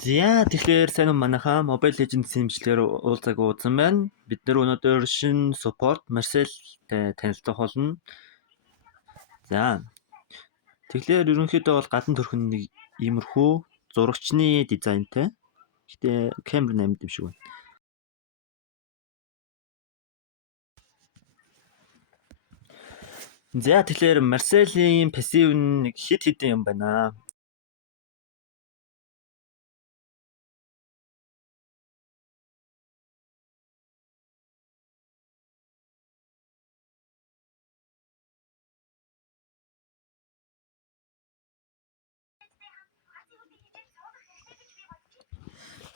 За тэгэхээр сайн уу манайхаа Mobile Legends хэмжлэр уулзааг уудсан байна. Бид нар өнөөдөр шинэ support Marcel-тэй танилцах болно. За. Тэгэхээр ерөнхийдөө бол гадна төрхөн нэг иймэрхүү зурагчны дизайнтай. Гэтэ камер 8 юм шиг байна. За тэгэхээр Marcel-ийн passive нэг хит хитэн юм байна.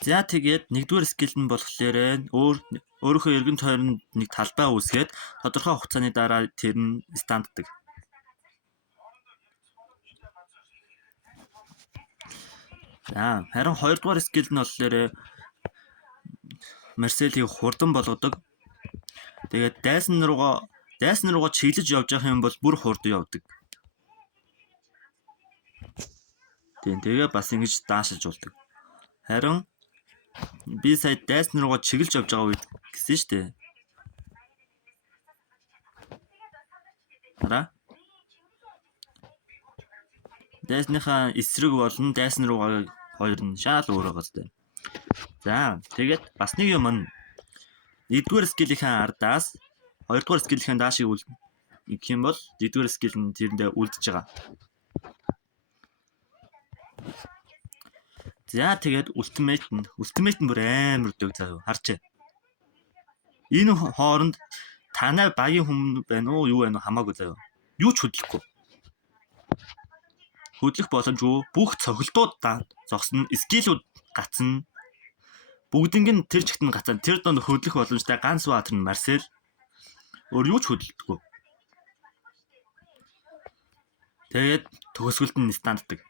За тэгээд нэгдүгээр скил нь болохоор өөрийнхөө эргэн тойронд нэг талбай үүсгээд тодорхой хугацааны дараа тэр нь станддаг. За харин хоёрдугаар скил нь болохоор Marcel-ийг хурдан болгодог. Тэгээд дайсан руугаа чиглэж явж явах юм бол бүр хурдан явдаг. Тэгээ бас ингэж даашилж болдог. Харин би сая дайсан руугаа чиглэж явж байгаа үед гэсэн шүү дээ. Хараа. Дайсныхаа эсрэг болон дайсан руугаа хоёр нь шал өөр байгаа зү. За тэгээд бас нэг юм нь нэгдүгээр скиллийнхаа ардаас хоёрдугаар скиллийнхаа даашийг гэх юм бол нэгдүгээр скилл нь тэрэндээ үлдэж байгаа. За тэгээд ultimate нь бүр амар өдөг заяа харж. Энэ хооронд танай багийн хүн байна уу юу байна уу хамаагүй заяа. Юу ч хөдлөхгүй. Хөдлөх боломжгүй бүх цохилтууд зогсно, скиллүүд гацна. Бүгднийг нь тэр чигт нь гацаад тэр донд хөдлөх боломжтой ганц баатар нь Marcel. Өөр юу ч хөдөлдөггүй. Тэгээд төгсгөлд нь станддаг.